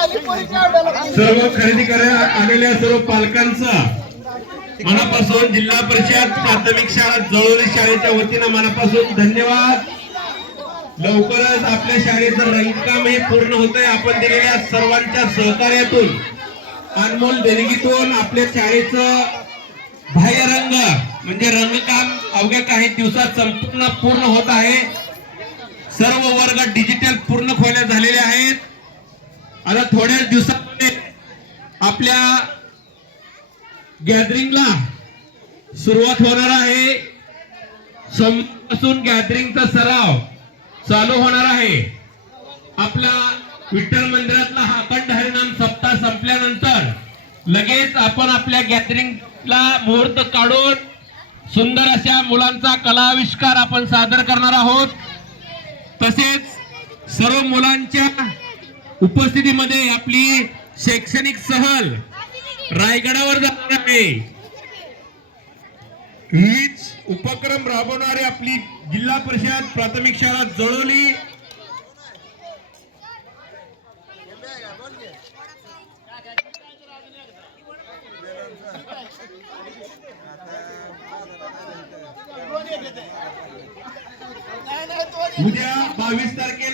सर्व खरेदी करायला आलेल्या सर्व पालकांचा मनापासून जिल्हा परिषद प्राथमिक शाळा जळोली शाळेच्या वतीने मनापासून धन्यवाद। लवकरच आपल्या शाळेचं रंगकाम हे पूर्ण होतंय। आपण दिलेल्या सर्वांच्या सहकार्यातून अनमोल देणगीतून आपल्या शाळेचं बाह्यरंग म्हणजे रंगकाम अवघ्या काही दिवसात संपूर्ण पूर्ण होत आहे। सर्व वर्ग डिजिटल पूर्ण खोल्या झालेल्या आहेत। आता थोड्याच दिवसांमध्ये आपल्या गॅदरिंगला सुरुवात होणार आहे। सोमवारपासून गॅदरिंगचा सराव चालू होणार आहे। आपला विठ्ठल मंदिरातला हा अखंड हरिनाम सप्ताह संपल्यानंतर लगेच आपण आपल्या गॅदरिंगला मुहूर्त काढून सुंदर अशा मुलांचा कलाविष्कार आपण सादर करणार आहोत। तसेच सर्व मुलांच्या उपस्थितीमध्ये आपली शैक्षणिक सहल रायगडावर जाणार आहे। हीच उपक्रम राबवणारी आपली जिल्हा परिषद प्राथमिक शाळा जळोली उद्या 22 तारखेला